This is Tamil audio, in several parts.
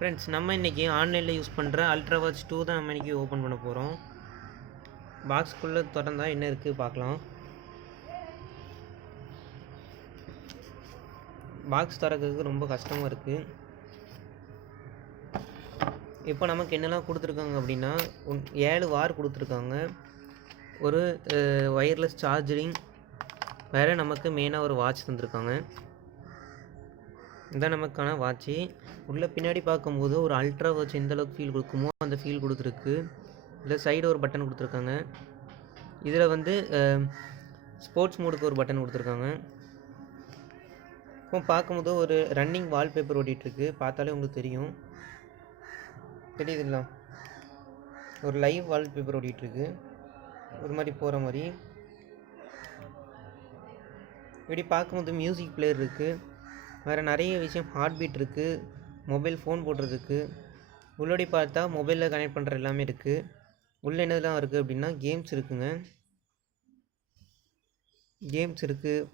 ஃப்ரெண்ட்ஸ், நம்ம இன்றைக்கி ஆன்லைனில் யூஸ் பண்ணுற அல்ட்ரா வாட்ச் 2 தான் நம்ம இன்றைக்கி ஓப்பன் பண்ண போகிறோம். பாக்ஸ்குள்ளே திறந்தா என்ன இருக்குது பார்க்கலாம். பாக்ஸ் திறக்கிறதுக்கு ரொம்ப கஷ்டமாக இருக்குது. இப்போ நமக்கு என்னெல்லாம் கொடுத்துருக்காங்க அப்படின்னா 7 வார் கொடுத்துருக்காங்க. ஒரு ஒயர்லெஸ் சார்ஜரிங், வேறு நமக்கு மெயினாக ஒரு வாட்ச் தந்துருக்காங்க. இதான் நமக்கான வாட்ச்சு. உள்ளே பின்னாடி பார்க்கும்போது ஒரு அல்ட்ரா வாட்ச் எந்த அளவுக்கு ஃபீல் கொடுக்குமோ அந்த ஃபீல் கொடுத்துருக்கு. இதில் சைடு ஒரு பட்டன் கொடுத்துருக்காங்க. இதில் வந்து ஸ்போர்ட்ஸ் மோடுக்கு ஒரு பட்டன் கொடுத்துருக்காங்க. இப்போ பார்க்கும்போது ஒரு ரன்னிங் வால்பேப்பர் ஓடிட்டுருக்கு. பார்த்தாலே உங்களுக்கு தெரியும், தெரியுதுங்களா? ஒரு லைவ் வால்பேப்பர் ஓடிட்டுருக்கு, ஒரு மாதிரி போகிற மாதிரி. இப்படி பார்க்கும்போது மியூசிக் பிளேயர் இருக்குது, வேறு நிறைய விஷயம், ஹார்ட் பீட் இருக்குது, மொபைல் ஃபோன் போடுறதுக்கு. உள்ளோடி பார்த்தா மொபைலில் கனெக்ட் பண்ணுற எல்லாமே இருக்குது. உள்ளே என்னதெல்லாம் இருக்குது அப்படின்னா கேம்ஸ் இருக்குங்க, கேம்ஸ் இருக்குது,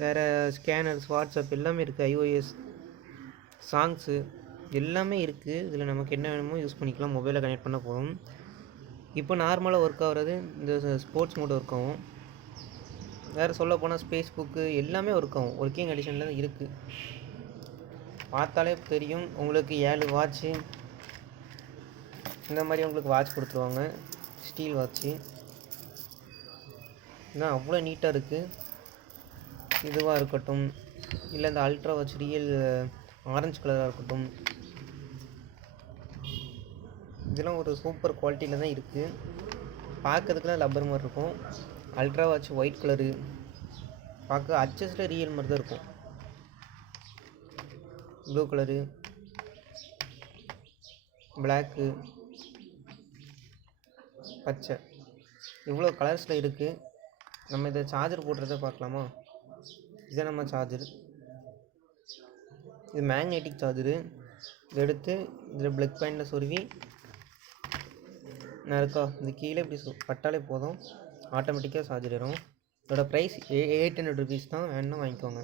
வேறு ஸ்கேனர்ஸ், வாட்ஸ்அப் எல்லாமே இருக்குது, ஐஓஎஸ், சாங்ஸு எல்லாமே இருக்குது. இதில் நமக்கு என்ன வேணுமோ யூஸ் பண்ணிக்கலாம், மொபைலில் கனெக்ட் பண்ண போதும். இப்போ நார்மலாக ஒர்க் ஆகிறது இந்த ஸ்போர்ட்ஸ் மோட் ஒர்க் ஆகும். வேறு சொல்ல போனால் ஃபேஸ்புக்கு எல்லாமே ஒர்க் ஆகும். ஒர்க்கிங் கண்டிஷனில் தான் இருக்குது. பார்த்தாலே தெரியும் உங்களுக்கு 7 வாட்ச்சு இந்த மாதிரி உங்களுக்கு வாட்ச் கொடுத்துருவாங்க. ஸ்டீல் வாட்ச்சு இன்னும் அவ்வளோ நீட்டாக இருக்குது. இதுவாக இருக்கட்டும், இல்லை இந்த அல்ட்ரா வாட்ச் ரியல் ஆரஞ்சு கலராக இருக்கட்டும், இதெல்லாம் ஒரு சூப்பர் குவாலிட்டியில் தான் இருக்குது. பார்க்கறதுக்குலாம் லப்பர் மாதிரி இருக்கும். அல்ட்ரா வாட்ச் ஒயிட் கலரு, பார்க்க அச்சஸில் ரியல் மாதிரி தான் இருக்கும். ப்ளூ கலரு, பிளாக்கு, பச்சை, இவ்வளோ கலர்ஸில் இருக்குது. நம்ம இதை சார்ஜர் போடுறத பார்க்கலாமா? இதை நம்ம சார்ஜர், இது மேக்னெட்டிக் சார்ஜரு. இதை எடுத்து இதில் ப்ளக் பாயிண்டில் சொருவி நான் இருக்கா இது கீழே இப்படி பட்டாலே போதும், ஆட்டோமேட்டிக்காக சார்ஜர் ஏறும். இதோட ப்ரைஸ் 800 ருபீஸ் தான். வேணும்னா வாங்கிக்கோங்க.